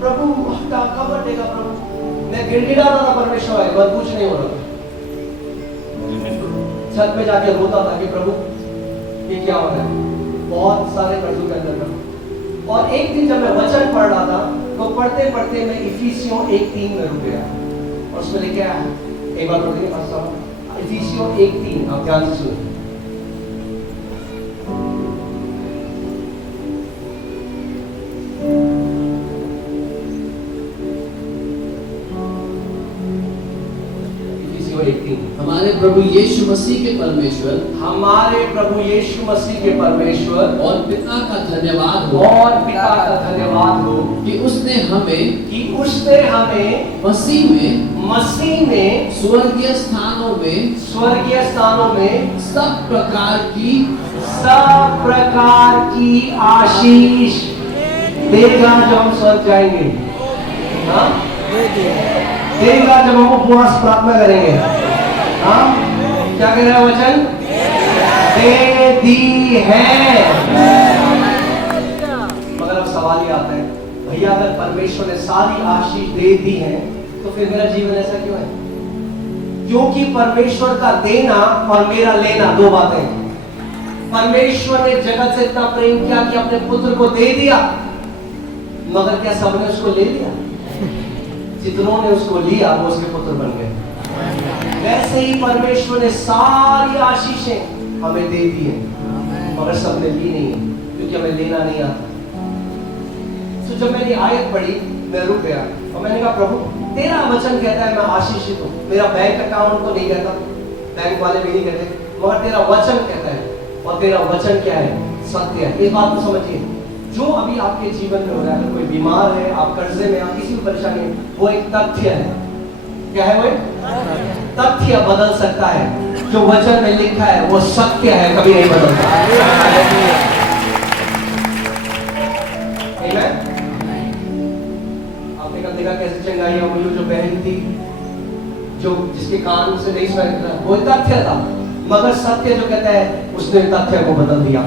प्रभु कब हटेगा प्रभु, मैं गिड़गिड़ा रहा था परमेश्वर है, पर कुछ नहीं हो रहा। छत पे जाके रोता था कि प्रभु ये क्या हो रहा है, बहुत सारे कर्जों के अंदर था। और एक दिन जब मैं वचन पढ़ रहा था तो पढ़ते पढ़ते मैं इफिसियों 1:3 में रुक गया और उसमें लिखा है, एक बार पढ़िए इफिसियों 1:3, आप ध्यान से सुनिए। हमारे प्रभु यीशु मसीह के परमेश्वर, हमारे प्रभु यीशु मसीह के परमेश्वर और पिता का धन्यवाद हो, और पिता का धन्यवाद हो कि उसने हमें मसीह में स्वर्गीय स्थानों में सब प्रकार की आशीष देगा जब हम स्वर्ग जाएंगे। हाँ? देगा जब हम उपवास प्रार्थना करेंगे। हाँ? क्या कह रहा है वचन? दे दी है। मगर अब सवाल ये आता है, भैया अगर परमेश्वर ने सारी आशीष दे दी है तो फिर मेरा जीवन ऐसा क्यों है? क्योंकि परमेश्वर का देना और मेरा लेना दो बातें हैं। परमेश्वर ने जगत से इतना प्रेम किया कि अपने पुत्र को दे दिया, मगर क्या सबने उसको ले लिया? जितनों ने उसको लिया वो उसके पुत्र बन गए। वैसे ही परमेश्वर ने सारी आशीषें हमें दे दी है, मगर सबने ली नहीं है क्योंकि हमें लेना नहीं आता। तो जब मैंने आयत पढ़ी मैं रुक गया और मैंने कहा प्रभु तेरा वचन कहता है मैं आशीषित हूँ, मेरा बैंक अकाउंट तो नहीं कहता, बैंक वाले भी नहीं कहते, मगर तेरा वचन कहता है। और तेरा वचन क्या है? सत्य है। इस बात को समझिए, जो अभी आपके जीवन में हो रहा है, अगर कोई बीमार है, आप कर्जे में, आप किसी भी परेशानी है, वो एक तथ्य है। क्या है वो? तथ्य बदल सकता है। जो वचन में लिखा है वो सत्य है, कभी नहीं बदलता। आपने कल देखा कैसे चंगाई हुई, जो बहन थी जो जिसके कान से नहीं सुनाई देता, वो तथ्य था, मगर सत्य जो कहता है उसने तथ्य को बदल दिया।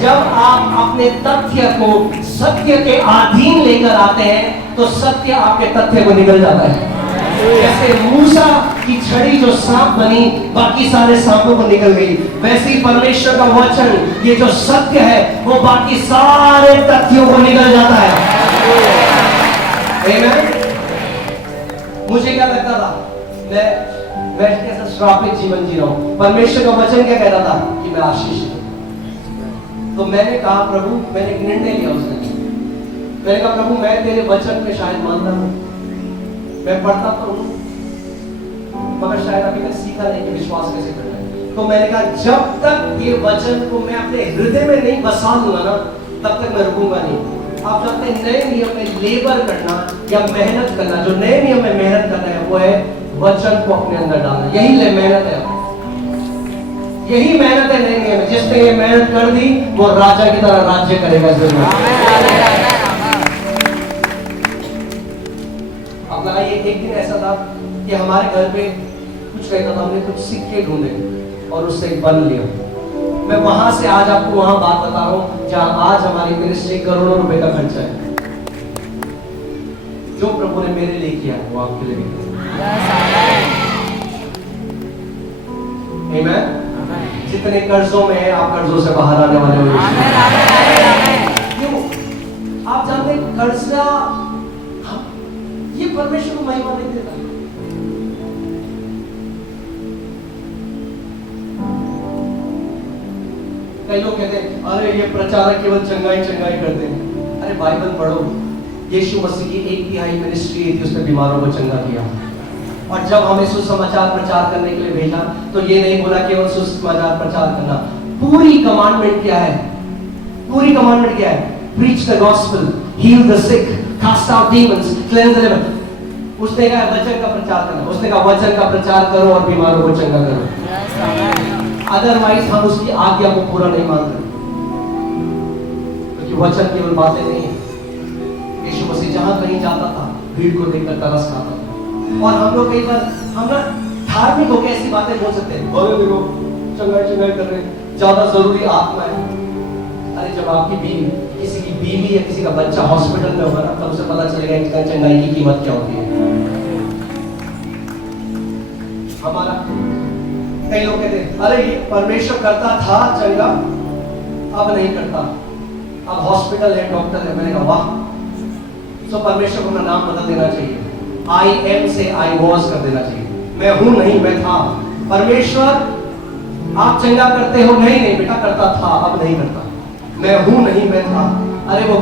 जब आप अपने तथ्य को सत्य के अधीन लेकर आते हैं तो सत्य आपके तथ्य को निकल जाता है। जैसे मूसा की छड़ी जो सांप बनी, बाकी सारे सांपों को निकल गई, वैसे ही परमेश्वर का वचन ये जो सत्य है वो बाकी सारे तथ्यों को निकल जाता है। आमीन। मुझे क्या लगता था, मैं कैसा श्रापित जीवन जी रहा हूं, परमेश्वर का वचन क्या कहता था कि मैं आशीषित हूं। तो मैंने कहा प्रभु, मैंने एक निर्णय लिया उस दिन, मैंने कहा प्रभु मैं तेरे वचन पे शायद मानता हूं, मैं पढ़ता तो हूं, मगर शायद अभी तक सीखा नहीं कि विश्वास कैसे करना है। तो मैंने कहा जब तक ये वचन को मैं अपने हृदय में नहीं बसा लूंगा ना, तब तक मैं रुकूंगा नहीं। आप जब तक नए नियम में लेबर करना या मेहनत करना, जो नए नियम में मेहनत करना है वो है वचन को अपने अंदर डालना। यही मेहनत है, यही मेहनत है नए नियम में। जिसने ये मेहनत कर दी वो राजा की तरह राज्य करेगा जरूर। अब लगाइए, एक दिन ऐसा था कि हमारे घर पे कुछ रहता था, हमने कुछ सिक्के ढूंढे और उससे एक बन लिया। मैं वहां से आज आपको वहां बात बता रहा हूं जहां आज हमारी मिनिस्ट्री करोड़ों रुपए का खर्चा है। जो प्रभु ने मेरे लिए किया वो आपके लिए भी आमीन। जितने कर्जों में है आप कर्जों से बाहर आने वाले हो। क्यों? आप जानते हैं कर्जा ये परमेश्वर को महिमा नहीं देता। कई लोग कहते हैं अरे ये प्रचारक केवल चंगाई करते हैं। अरे बाइबल पढ़ो, यीशु मसीह की 1/3 मिनिस्ट्री थी, उसने बीमारों को चंगा किया। और जब हमें सुसमाचार प्रचार करने के लिए भेजा तो ये नहीं बोला केवल सुसमाचार प्रचार करना। पूरी कमांडमेंट क्या है? पूरी कमांडमेंट क्या है? Preach the gospel, heal the sick, cast out demons, cleanse the leper. उसने कहा वचन का प्रचार करना, उसने कहा वचन का प्रचार करो और बीमारों को चंगा करो। अदरवाइज हम उसकी आज्ञा को पूरा नहीं मानते, क्योंकि वचन केवल बातें नहीं है। यीशु मसीह जहां कहीं जाता था भीड़ को देखकर तरस खाता था। और हम लोग कई बार हम ना धार्मिक होकर ऐसी बातें बोल सकते हैं, बोलो देखो चंगाई कर रहे हैं, ज्यादा जरूरी आत्मा है। अरे जब आपकी बीवी किसी की बीवी या किसी का बच्चा हॉस्पिटल में होगा ना, तब उसे पता चलेगा इसका चंगाई की कीमत क्या होती है। हमारा कई लोग कहते हैं अरे ये परमेश्वर करता था चंगा, अब नहीं करता, अब हॉस्पिटल है, डॉक्टर है। मैंने कहा वाह, तो परमेश्वर को अपना नाम बदल देना चाहिए, आई एम से आई वॉज कर देना चाहिए। मैं हूं नहीं, मैं था। परमेश्वर आप चंगा करते हो, नहीं नहीं बेटा करता था, अब नहीं करता। मैं हूं नहीं, मैं था। अरे वो